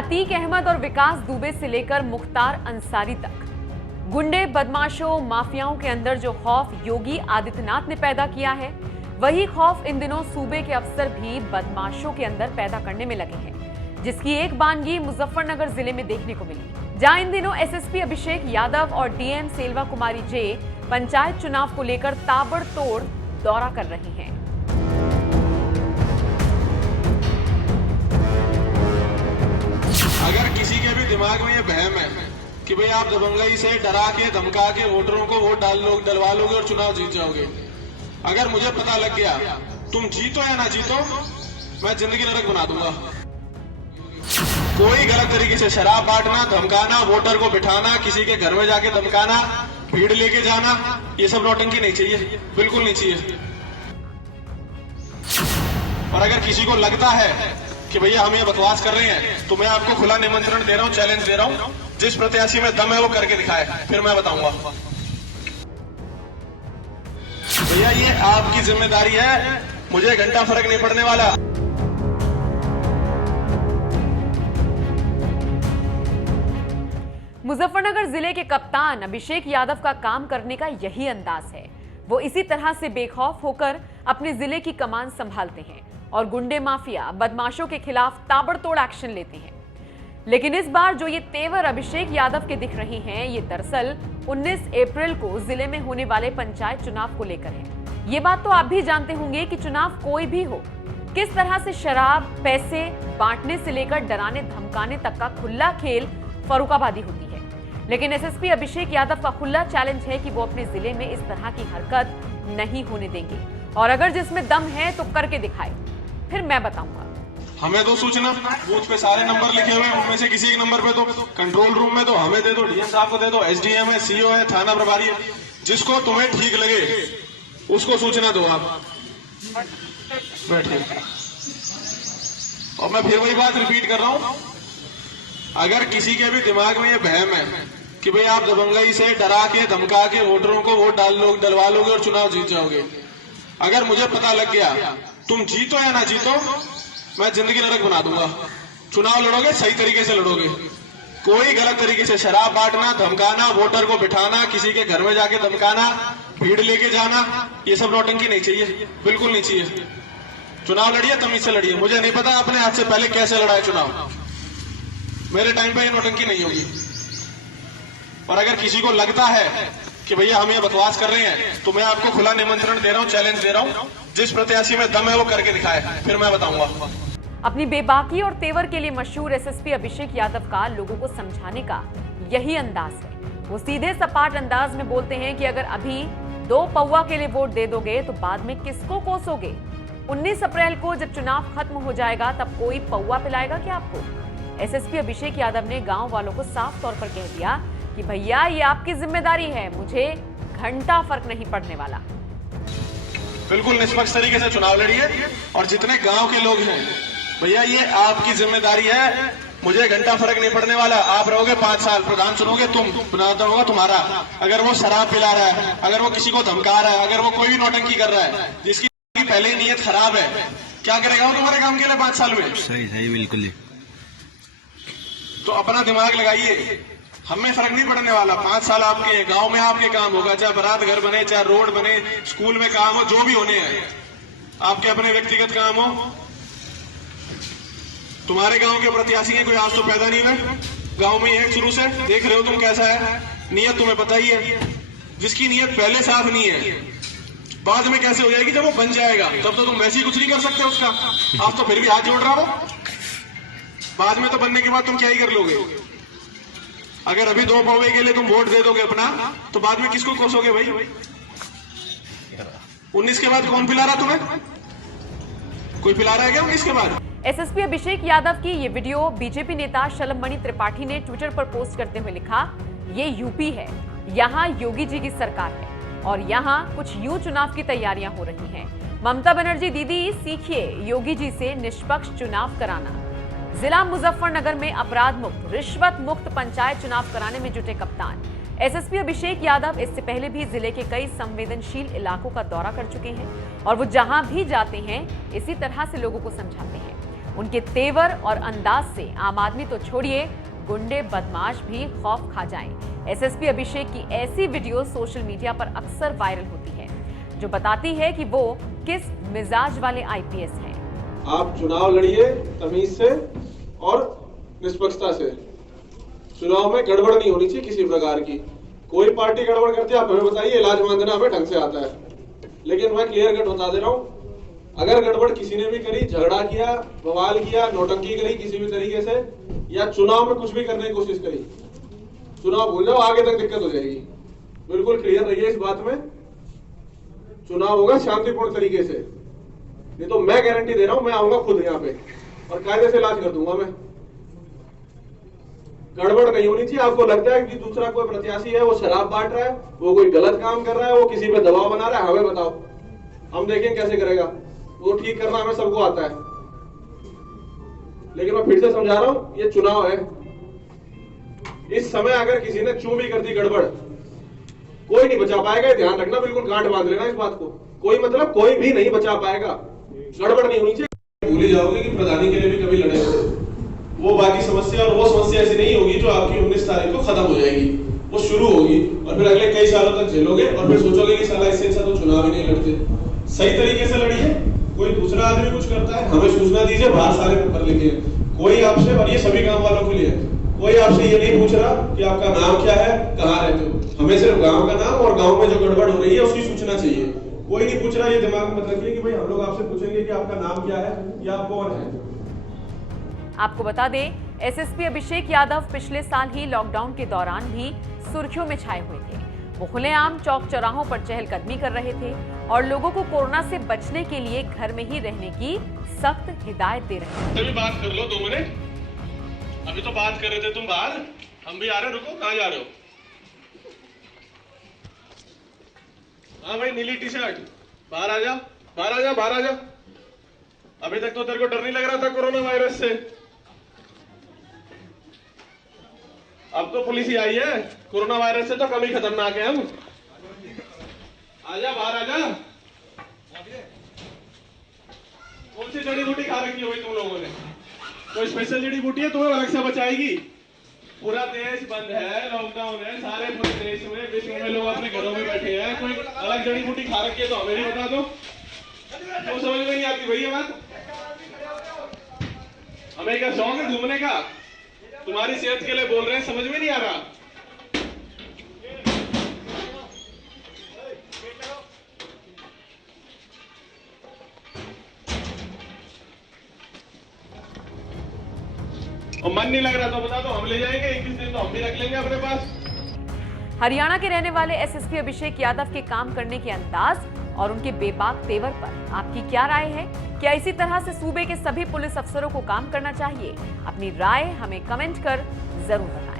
अतीक अहमद और विकास दुबे से लेकर मुख्तार अंसारी तक गुंडे, बदमाशों, माफियाओं के अंदर जो खौफ योगी आदित्यनाथ ने पैदा किया है, वही खौफ इन दिनों सूबे के अफसर भी बदमाशों के अंदर पैदा करने में लगे हैं, जिसकी एक बानगी मुजफ्फरनगर जिले में देखने को मिली, जहां इन दिनों एसएसपी अभिषेक यादव और डीएम सेल्वा कुमारी जे पंचायत चुनाव को लेकर ताबड़तोड़ दौरा कर रही हैं। अगर किसी के भी दिमाग में ये वहम है कि भाई आप दबंगई से डरा के धमका के वोटरों को वोट डलवा लोगे और चुनाव जीत जाओगे, अगर मुझे पता लग गया तुम जीतो या ना जीतो, मैं जिंदगी नरक बना दूंगा। कोई गलत तरीके से शराब बांटना, धमकाना, वोटर को बिठाना, किसी के घर में जाके धमकाना, भीड़ लेके जाना, ये सब नौटंकी नहीं चाहिए, बिल्कुल नहीं चाहिए। और अगर किसी को लगता है कि भैया हम ये बकवास कर रहे हैं, तो मैं आपको खुला निमंत्रण दे रहा हूं, चैलेंज दे रहा हूं, जिस प्रत्याशी में दम है वो करके दिखाए, फिर मैं बताऊंगा। भैया ये आपकी जिम्मेदारी है, मुझे घंटा फर्क नहीं पड़ने वाला। मुजफ्फरनगर जिले के कप्तान अभिषेक यादव का काम करने का यही अंदाज है। वो इसी तरह से बेखौफ होकर अपने जिले की कमान संभालते हैं और गुंडे, माफिया, बदमाशों के खिलाफ ताबड़तोड़ एक्शन लेते हैं। लेकिन इस बार जो ये तेवर अभिषेक यादव के दिख रहे हैं, ये दरअसल 19 अप्रैल को जिले में होने वाले पंचायत चुनाव को लेकर है। ये बात तो आप भी जानते होंगे कि चुनाव कोई भी हो, किस तरह से शराब, पैसे बांटने से लेकर डराने धमकाने तक का खुला खेल फर्रुखाबादी होती है। लेकिन एसएसपी अभिषेक यादव का खुला चैलेंज है कि वो अपने जिले में इस तरह की हरकत नहीं होने देंगे, और अगर जिसमें दम है तो करके दिखाए, फिर मैं बताऊंगा। हमें दो सूचना, बूथ पे सारे नंबर लिखे हुए हैं, उनमें से किसी एक नंबर पे दो, कंट्रोल रूम में दो, हमें दे दो, डीएम साहब को दे दो, एसडीएम है, सीओ है, थाना प्रभारी है, जिसको तुम्हें ठीक लगे उसको सूचना दो। आप बैठिए। और मैं फिर वही बात रिपीट कर रहा हूं, अगर किसी के भी दिमाग में ये वहम है कि भाई आप दबंगई से डरा के धमका के वोटरों को वोट डलवा लोगे और चुनाव जीत जाओगे, अगर मुझे पता लग गया तुम जीतो या ना जीतो, मैं जिंदगी नरक बना दूंगा। चुनाव लड़ोगे सही तरीके से लड़ोगे, कोई गलत तरीके से शराब बांटना, धमकाना, वोटर को बिठाना, किसी के घर में जाके धमकाना, भीड़ लेके जाना, ये सब नौटंकी नहीं चाहिए, बिल्कुल नहीं चाहिए। चुनाव लड़िए, तमीज से लड़िए। मुझे नहीं पता आपने आज से पहले कैसे लड़ा है चुनाव, मेरे टाइम पे ये नौटंकी नहीं होगी। और अगर किसी को लगता है कि भैया हम ये बकवास कर रहे हैं, तो मैं आपको खुला निमंत्रण दे रहा हूं, चैलेंज दे रहा हूं, जिस प्रत्याशी में दम है वो करके दिखाए, फिर मैं बताऊंगा। अपनी बेबाकी और तेवर के लिए मशहूर एसएसपी अभिषेक यादव का लोगों को समझाने का यही अंदाज है। वो सीधे सपाट अंदाज में बोलते हैं कि अगर अभी 2 पौवा के लिए वोट दे दोगे तो बाद में किसको कोसोगे। 19 अप्रैल को जब चुनाव खत्म हो जाएगा तब कोई पौवा पिलाएगा क्या आपको। एसएसपी अभिषेक यादव ने गांव वालों को साफ तौर पर कह दिया कि भैया ये आपकी जिम्मेदारी है, मुझे घंटा फर्क नहीं पड़ने वाला। बिल्कुल निष्पक्ष तरीके से चुनाव लड़िए, और जितने गांव के लोग हैं, भैया ये आपकी जिम्मेदारी है, मुझे घंटा फर्क नहीं पड़ने वाला। आप रहोगे 5 साल, प्रधान चुनोगे तुम, प्रधान होगा तुम्हारा। अगर वो शराब पिला रहा है, अगर वो किसी को धमका रहा है, अगर वो कोई भी नौटंकी कर रहा है, जिसकी पहले ही नीयत खराब है, क्या करेगा वो तुम्हारे काम के लिए 5 साल में? सही बिल्कुल। तो अपना दिमाग लगाइए, हमें फर्क नहीं पड़ने वाला। 5 साल आपके गांव में आपके काम होगा, चाहे बारात घर बने, चाहे रोड बने, स्कूल में काम हो, जो भी होने हैं, आपके अपने व्यक्तिगत काम हो। तुम्हारे गांव के प्रत्याशी के कोई आज तो पैदा नहीं हुए, गांव में है शुरू से, देख रहे हो तुम कैसा है, नीयत तुम्हें पता ही है। जिसकी नीयत पहले साफ नहीं है, बाद में कैसे हो जाएगी? जब वो बन जाएगा तब तो तुम वैसे ही कुछ नहीं कर सकते उसका। आप तो फिर भी हाथ जोड़ रहा हो, बाद में तो बनने के बाद तुम क्या ही कर लोगे? अगर अभी 2 पौवे के लिए तुम वोट दे दोगे अपना, तो बाद में किसको कोसोगे भाई? 19 के बाद कौन पिला रहा तुम्हें? कोई पिला रहा है क्या 19 के बाद? एसएसपी अभिषेक यादव की ये वीडियो बीजेपी नेता शलभमणि त्रिपाठी ने ट्विटर पर पोस्ट करते हुए लिखा, ये यूपी है, यहाँ योगी जी की सरकार है और यहाँ कुछ यूं चुनाव की तैयारियां हो रही हैं। ममता बनर्जी दीदी सीखिए योगी जी से निष्पक्ष चुनाव कराना। जिला मुजफ्फरनगर में अपराध मुक्त, रिश्वत मुक्त पंचायत चुनाव कराने में जुटे कप्तान एसएसपी अभिषेक यादव इससे पहले भी जिले के कई संवेदनशील इलाकों का दौरा कर चुके हैं और वो जहां भी जाते हैं इसी तरह से लोगों को समझाते हैं। उनके तेवर और अंदाज से आम आदमी तो छोड़िए, गुंडे बदमाश भी खौफ खा जाएं। एसएसपी अभिषेक की ऐसी वीडियो सोशल मीडिया पर अक्सर वायरल होती है, जो बताती है कि वो किस मिजाज वाले आईपीएस हैं। आप चुनाव लड़िए तमीज से और निष्पक्षता से। चुनाव में गड़बड़ नहीं होनी चाहिए किसी प्रकार की। कोई पार्टी गड़बड़ करती है आप हमें बताइए, इलाज मांगना हमें ढंग से आता है। लेकिन मैं क्लियर कट बता दे रहा हूं, अगर गड़बड़ किसी ने भी करी, झगड़ा किया, बवाल किया, नौटंकी करी किसी भी तरीके से, या चुनाव में कुछ भी करने की कोशिश करी, चुनाव भूल जाओ, आगे तक दिक्कत हो जाएगी। बिल्कुल क्लियर रहिए इस बात में। चुनाव होगा शांतिपूर्ण तरीके से, नहीं तो मैं गारंटी दे रहा हूं, मैं आऊंगा खुद यहाँ पे और कायदे से इलाज कर दूंगा। मैं गड़बड़ नहीं होनी चाहिए। आपको लगता है कि दूसरा कोई प्रत्याशी है वो शराब बांट रहा है, वो कोई गलत काम कर रहा है, वो किसी पे दबाव बना रहा है, हमें बताओ, हम देखें कैसे करेगा। वो ठीक करना हमें सबको आता है। लेकिन मैं फिर से समझा रहा हूं, ये चुनाव है। इस समय अगर किसी ने चूं भी कर दी गड़बड़, कोई नहीं बचा पाएगा। ध्यान रखना, बिल्कुल गांठ बांध लेना इस बात को। कोई मतलब कोई भी नहीं बचा पाएगा। गड़बड़ नहीं होनी चाहिए। भूल ही जाओगे कि प्रधानी के लिए भी कभी लड़े थे। वो बाकी समस्या, और वो समस्या ऐसी नहीं होगी जो आपकी 19 तारीख को खत्म हो जाएगी। वो शुरू होगी और फिर अगले कई सालों तक झेलोगे और फिर सोचोगे कि साला इससे अच्छा तो चुनाव ही नहीं लड़ते। सही तरीके से लड़िए। कोई दूसरा आदमी कुछ करता है, हमें सूचना दीजिए, बाहर सारे पेपर लिखे। कोई आपसे, और ये सभी गांव वालों के लिए, कोई आपसे ये नहीं पूछ रहा कि आपका नाम क्या है, कहाँ रहते हो। हमें सिर्फ गांव का नाम और गांव में जो गड़बड़ हो रही है उसकी सूचना चाहिए। कोई नहीं पूछ रहा। ये दिमाग में मत रखिए कि भाई हम लोग आपसे पूछेंगे कि आपका नाम क्या है या आप कौन है। आपको बता दें, एसएसपी अभिषेक यादव पिछले साल ही लॉकडाउन के दौरान भी सुर्खियों में छाए हुए थे। वो खुलेआम चौक चौराहों पर चहलकदमी कर रहे थे और लोगों को कोरोना से बचने के लिए घर में ही रहने की सख्त हिदायत दे रहे थे। अभी बात कर लो 2 मिनट। अभी तो बात कर रहे थे तुम बाहर, हम भी आ रहे। रुको, कहाँ जा रहे हो? हाँ भाई, नीली टी शर्ट, बाहर आ जा, बाहर आ जा, बाहर आ जा। अभी तक तो तेरे को डर नहीं लग रहा था कोरोना वायरस से। अब तो पुलिस ही आई है। कोरोना वायरस से तो कम ही खतरनाक है हम। आजा, बाहर आजा। कौन सी जड़ी बूटी खा रखी हुई तुम लोगों ने? कोई स्पेशल जड़ी बूटी है तुम्हें अलग से बचाएगी? पूरा देश बंद है, लॉकडाउन है, सारे पूरे देश में, विश्व में लोग अपने घरों में बैठे हैं। कोई अलग जड़ी बूटी खा रखी है तो हमें भी बता दो। तो समझ में नहीं आती भैया बात। हमें क्या शौक है घूमने का? तुम्हारी सेहत के लिए बोल रहे हैं, समझ में नहीं आ रहा। और मन नहीं लग रहा तो बता दो, हम ले जाएंगे। 21 दिन तो हम भी रख लेंगे अपने पास। हरियाणा के रहने वाले एसएसपी अभिषेक यादव के काम करने के अंदाज और उनके बेबाक तेवर पर आपकी क्या राय है? क्या इसी तरह से सूबे के सभी पुलिस अफसरों को काम करना चाहिए? अपनी राय हमें कमेंट कर जरूर बताएं।